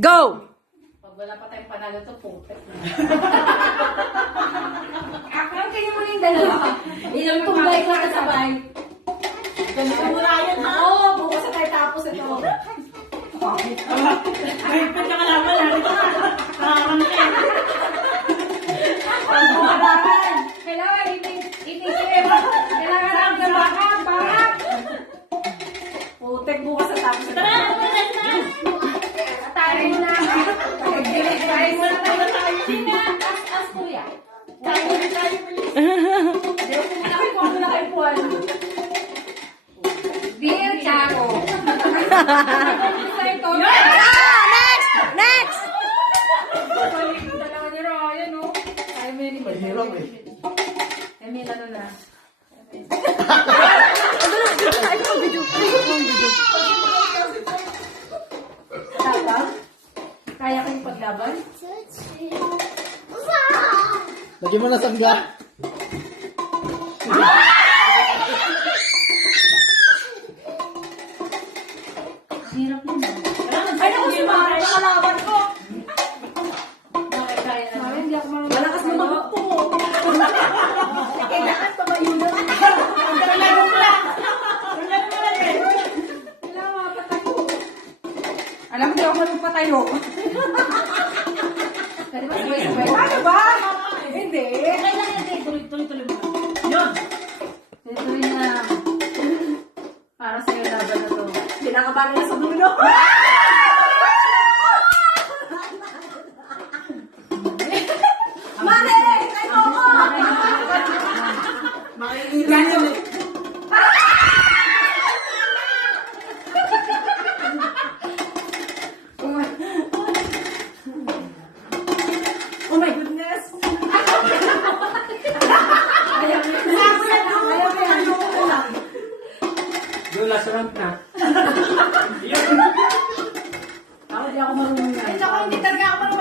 Go! Pag wala pa tayong panalo to, putek na. Akang kayo mo yung dalawa. Ilang tumbay ka kasabay. Ganito mo na yan, ha? Oo, bukas na tayo tapos ito. Kahit pa ka naman, ha? Parang ka eh. Pagbukaran. Kailangan itisip. Kailangan ang gabakan. Bakit? Putek bukas na tapos ito. Tayo na. Tayo mo na tayo. Sina, as kuya. Tayo na tayo. Hindi ko muna kayo kung ano na kayo puwan. Beer Charo. Next! Next! Dalawa ni Ryan, no? Ay, may Mahirap eh. Ay, may ano na. Tata? Kaya kayong paglaban? Lagyan mo na sangga. Hirap naman. Ay, naku, si Mara, yung kalaban ko. Bakit kaya na? Mara, hindi ako marunong. Malakas na magpo. Kailangan pa ba yun? Kailangan mo lang. Kailangan mo lang eh. Kailangan mapatayo. Alam mo, di ako marunong patayo. Pwede ba sabay-sabay? Ano ba? Hindi. Kailangan hindi. Tuloy-tuloy mo. Yun. Tuloy na. Para sa'yo laban na to. Pinakabahan niya sa dulo. Mare! Ay, Coco! Makikita yun eh. Oh my goodness! Ayaw mo yan. Yung last round na. Ako, di ako marunong yan. Hindi talaga ako